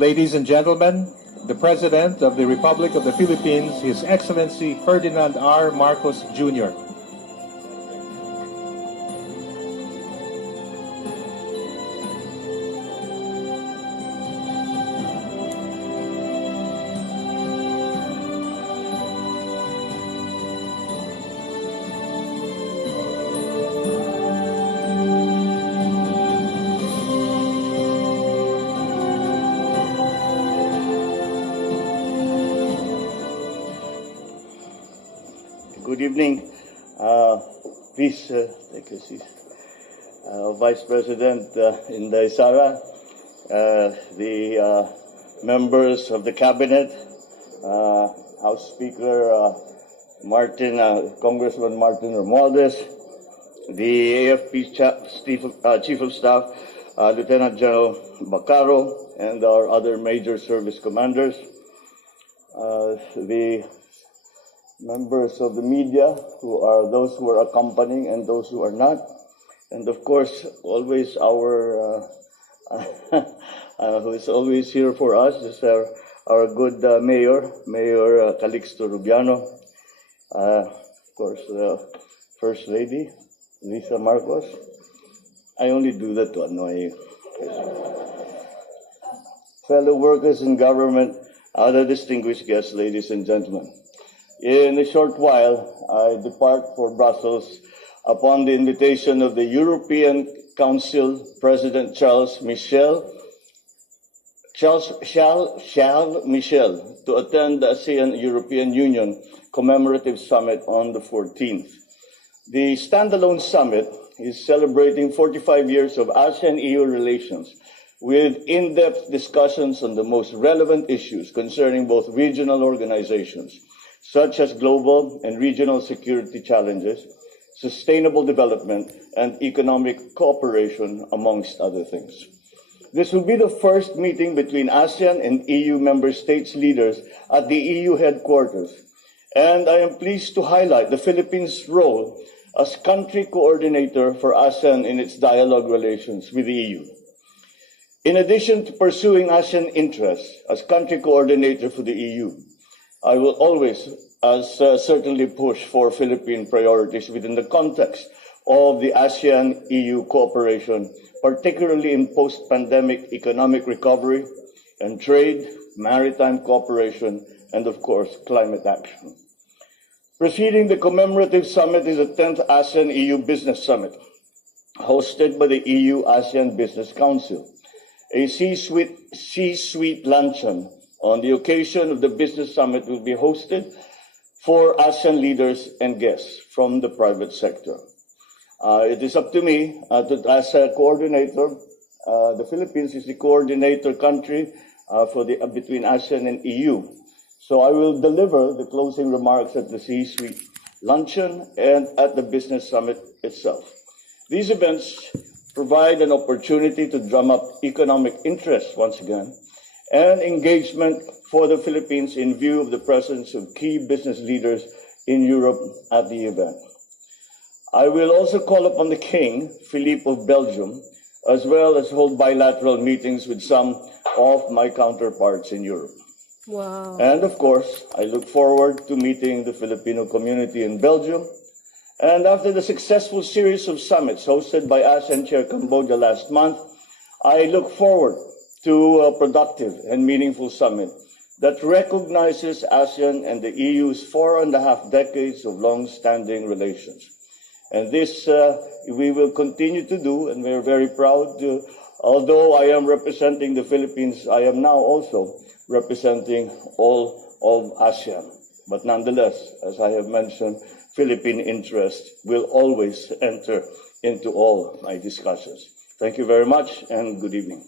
Ladies and gentlemen, the President of the Republic of the Philippines, His Excellency Ferdinand R. Marcos Jr. Good evening, please take a seat. Vice President Inday Sara, the members of the Cabinet, House Speaker Congressman Martin Romualdez, the AFP Chief of Staff, Lieutenant General Bacaro, and our other major service commanders, the members of the media, who are those who are accompanying and those who are not, and of course, always our who is always here for us is our good Mayor Calixto Rubiano, of course, First Lady Lisa Marcos. I only do that to annoy you. Fellow workers in government, other distinguished guests, ladies and gentlemen. In a short while, I depart for Brussels upon the invitation of the European Council President Charles Michel to attend the ASEAN-European Union Commemorative Summit on the 14th. The standalone summit is celebrating 45 years of ASEAN-EU relations with in-depth discussions on the most relevant issues concerning both regional organizations, such as global and regional security challenges, sustainable development, and economic cooperation, amongst other things. This will be the first meeting between ASEAN and EU member states leaders at the EU headquarters, and I am pleased to highlight the Philippines' role as country coordinator for ASEAN in its dialogue relations with the EU. In addition to pursuing ASEAN interests as country coordinator for the EU, I will always certainly push for Philippine priorities within the context of the ASEAN-EU cooperation, particularly in post-pandemic economic recovery and trade, maritime cooperation, and of course, climate action. Preceding the commemorative summit is the 10th ASEAN-EU Business Summit, hosted by the EU-ASEAN Business Council. A C-suite luncheon on the occasion of the Business Summit will be hosted for ASEAN leaders and guests from the private sector. It is up to me as a coordinator. The Philippines is the coordinator country between ASEAN and EU. So I will deliver the closing remarks at the C-suite luncheon and at the Business Summit itself. These events provide an opportunity to drum up economic interest once again and engagement for the Philippines in view of the presence of key business leaders in Europe at the event. I will also call upon the King, Philippe of Belgium, as well as hold bilateral meetings with some of my counterparts in Europe. Wow. And of course, I look forward to meeting the Filipino community in Belgium. And after the successful series of summits hosted by ASEAN Chair Cambodia last month, I look forward to a productive and meaningful summit that recognizes ASEAN and the EU's 4.5 decades of long-standing relations. And this we will continue to do, and we're very proud to, although I am representing the Philippines, I am now also representing all of ASEAN. But nonetheless, as I have mentioned, Philippine interest will always enter into all my discussions. Thank you very much, and good evening.